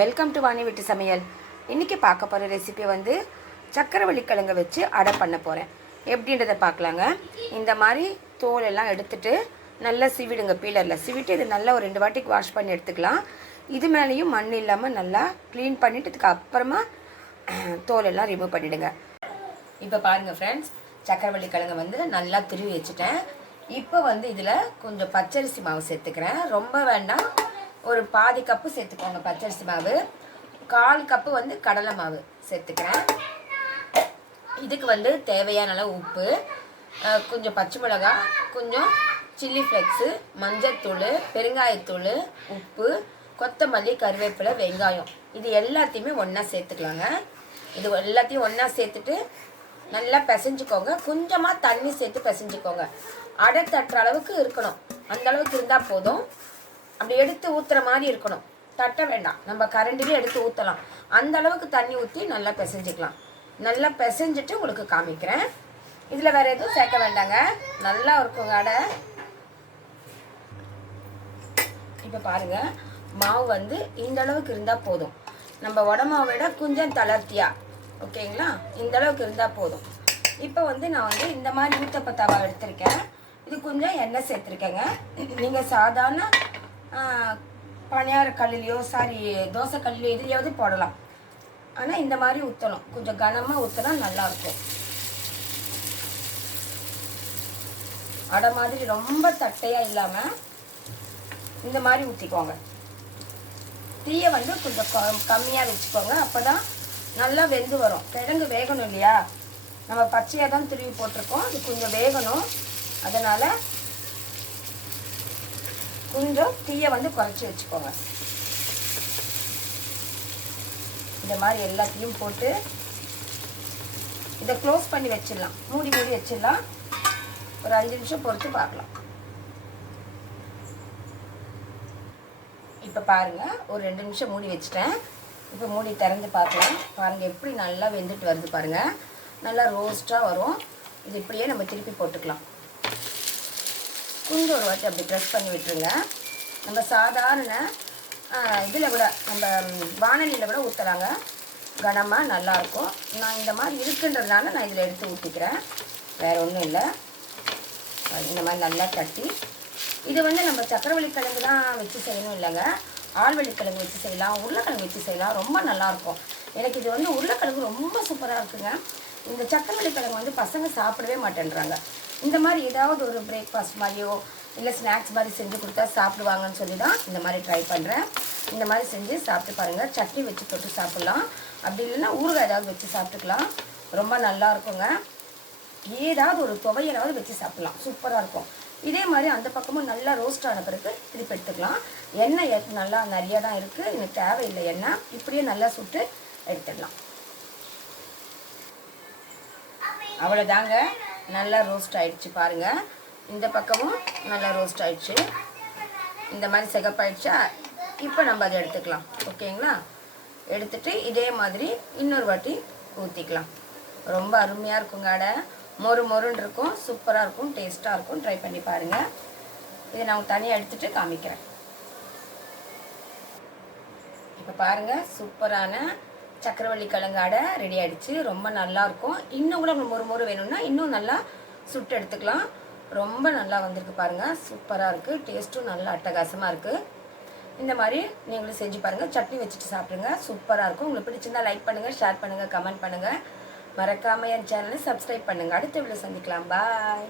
Welcome to Vani வீட்டு சமையல். இன்றைக்கி பார்க்க போகிற ரெசிபி வந்து சக்கரவள்ளி கிழங்க வச்சு அடை பண்ண போகிறேன். எப்படின்றத பார்க்கலாங்க. இந்த மாதிரி தோல் எல்லாம் எடுத்துட்டு நல்லா சிவிடுங்க. பீலரில் சிவிட்டு இது நல்லா ஒரு 2 வாட்டிக்கு வாஷ் பண்ணி எடுத்துக்கலாம். இது மேலேயும் மண் இல்லாமல் நல்லா க்ளீன் பண்ணிட்டதுக்கு அப்புறமா தோல் எல்லாம் ரிமூவ் பண்ணிவிடுங்க. இப்போ பாருங்கள் ஃப்ரெண்ட்ஸ், சக்கரவள்ளி கிழங்க வந்து நல்லா திருவி வச்சுட்டேன். இப்போ வந்து இதில் கொஞ்சம் பச்சரிசி மாவு சேர்த்துக்கிறேன். ரொம்ப வேண்டாம், ஒரு பாதி கப்பு சேர்த்துக்கோங்க பச்சரிசி மாவு. 1/4 கப்பு வந்து கடலை மாவு சேர்த்துக்கிறேன். இதுக்கு வந்து தேவையான அளவு உப்பு, கொஞ்சம் பச்சை மிளகாய், கொஞ்சம் சில்லி ஃப்ளெக்ஸு, மஞ்சத்தூள், பெருங்காயத்தூள், உப்பு, கொத்தமல்லி, கருவேப்பிலை, வெங்காயம், இது எல்லாத்தையுமே ஒன்றா சேர்த்துக்கலாங்க. இது எல்லாத்தையும் ஒன்றா சேர்த்துட்டு நல்லா பிசைஞ்சிக்கோங்க. கொஞ்சமாக தண்ணி சேர்த்து பிசைஞ்சிக்கோங்க. அடை தட்டுற அளவுக்கு இருக்கணும், அந்த அளவுக்கு இருந்தால் போதும். அப்படி எடுத்து ஊற்றுற மாதிரி இருக்கணும், தட்ட வேண்டாம். நம்ம கரண்டிலே எடுத்து ஊற்றலாம். அந்த அளவுக்கு தண்ணி ஊற்றி நல்லா பிசைஞ்சிக்கலாம். நல்லா பிசைஞ்சிட்டு உங்களுக்கு காமிக்கிறேன். இதில் வேறு எதுவும் சேர்க்க வேண்டாங்க, நல்லா இருக்குங்க அடை. இப்போ பாருங்கள், மாவு வந்து இந்த அளவுக்கு இருந்தால் போதும். நம்ம உடமாவை விட கொஞ்சம் தளர்த்தியாக, ஓகேங்களா, இந்த அளவுக்கு இருந்தால் போதும். இப்போ வந்து நான் வந்து இந்த மாதிரி ஊத்தப்ப தவா எடுத்திருக்கேன். இது கொஞ்சம் எண்ணெய் சேர்த்துருக்கேங்க. நீங்கள் சாதாரண பணியார கல்லையோ தோசை கல்லையோ இதுலையாவது போடலாம். ஆனால் இந்த மாதிரி ஊற்றணும், கொஞ்சம் கனமாக ஊற்றினா நல்லாயிருக்கும். அடை மாதிரி ரொம்ப தட்டையாக இல்லாமல் இந்த மாதிரி ஊற்றிக்கோங்க. தீயை வந்து கொஞ்சம் கம்மியாக வச்சுக்கோங்க, அப்போ தான் நல்லா வெந்து வரும். கிழங்கு வேகணும் இல்லையா, நம்ம பச்சையாக தான் துருவி போட்டிருக்கோம், அது கொஞ்சம் வேகணும். அதனால் கொஞ்சம் தீயை வந்து குறைச்சி வச்சுக்கோங்க. இந்த மாதிரி எல்லாத்தையும் போட்டு இதை க்ளோஸ் பண்ணி வச்சிடலாம். மூடி வச்சிடலாம். ஒரு 5 நிமிஷம் பொறுத்து பார்க்கலாம். இப்போ பாருங்கள், ஒரு 2 நிமிஷம் மூடி வச்சுட்டேன். இப்போ மூடி திறந்து பார்க்கலாம். பாருங்கள் எப்படி நல்லா வெந்துட்டு வருது பாருங்கள். நல்லா ரோஸ்ட்டாக வரும். இது இப்படியே நம்ம திருப்பி போட்டுக்கலாம். கொஞ்சம் ஒரு வாட்டி அப்படி ப்ரெஸ் பண்ணி விட்டுருங்க. நம்ம சாதாரண இதில் கூட நம்ம வானலியில் கூட ஊற்றலாங்க, கனமாக நல்லாயிருக்கும். நான் இந்த மாதிரி இருக்குன்றதுனால நான் இதில் எடுத்து ஊற்றிக்கிறேன், வேறு ஒன்றும் இல்லை. இந்த மாதிரி நல்லா தட்டி, இது வந்து நம்ம சக்கரவள்ளி கிழங்கு தான் வச்சு செய்யணும் இல்லைங்க, ஆழ்வள்ளி கிழங்கு வச்சு செய்யலாம், உருளைக்கிழங்கு வச்சு செய்யலாம். ரொம்ப நல்லாயிருக்கும். எனக்கு இது வந்து உருளைக்கிழங்கு ரொம்ப சூப்பராக இருக்குங்க. இந்த சக்கரவள்ளி கிழங்கு வந்து பசங்க சாப்பிடவே மாட்டேன்றாங்க. இந்த மாதிரி ஏதாவது ஒரு பிரேக்ஃபாஸ்ட் மாதிரியோ இல்லை ஸ்நாக்ஸ் மாதிரி செஞ்சு கொடுத்தா சாப்பிடுவாங்கன்னு சொல்லி தான் இந்த மாதிரி ட்ரை பண்ணுறேன். இந்த மாதிரி செஞ்சு சாப்பிட்டு பாருங்கள். சட்னி வச்சு தொட்டு சாப்பிட்லாம், அப்படி இல்லைன்னா ஊறுகாய் ஏதாவது வச்சு சாப்பிட்டுக்கலாம். ரொம்ப நல்லா இருக்குங்க. ஏதாவது ஒரு துவையலாவது வச்சு சாப்பிட்லாம், சூப்பராக இருக்கும். இதே மாதிரி அந்த பக்கமும் நல்லா ரோஸ்ட் ஆன பிறகு திருப்பி எடுத்துக்கலாம். எண்ணெய் நல்லா நிறையா தான் இருக்குது, எனக்கு தேவையில்லை எண்ணெய். இப்படியே நல்லா சுட்டு எடுத்துடலாம். அவ்வளோதாங்க, நல்லா ரோஸ்ட் ஆகிடுச்சு பாருங்கள். இந்த பக்கமும் நல்லா ரோஸ்ட் ஆகிடுச்சு. இந்த மாதிரி சிகப்பாயிடுச்சா, இப்போ நம்ம அதை எடுத்துக்கலாம். ஓகேங்களா, எடுத்துகிட்டு இதே மாதிரி இன்னொரு வாட்டி ஊற்றிக்கலாம். ரொம்ப அருமையாக இருக்குங்க அடை. மொறுன்னு இருக்கும், சூப்பராக இருக்கும், டேஸ்ட்டாக இருக்கும். ட்ரை பண்ணி பாருங்கள். இதை நான் தனியாக எடுத்துகிட்டு காமிக்கிறேன். இப்போ பாருங்கள், சூப்பரான சக்கரவள்ளி கிழங்கு அடை ரெடி ஆகிடுச்சு. ரொம்ப நல்லாயிருக்கும். இன்னும் கூட உங்களுக்கு மொறு வேணும்னா இன்னும் நல்லா சுட்டு எடுத்துக்கலாம். ரொம்ப நல்லா வந்திருக்கு பாருங்கள், சூப்பராக இருக்குது. டேஸ்ட்டும் நல்லா அட்டகாசமாக இருக்குது. இந்த மாதிரி நீங்களும் செஞ்சு பாருங்கள். சட்னி வச்சுட்டு சாப்பிடுங்க, சூப்பராக இருக்கும். உங்களுக்கு பிடிச்சிருந்தால் லைக் பண்ணுங்கள், ஷேர் பண்ணுங்கள், கமெண்ட் பண்ணுங்கள். மறக்காமல் என் சேனலை சப்ஸ்கிரைப் பண்ணுங்கள். அடுத்த வீடியோ சந்திக்கலாம். பாய்.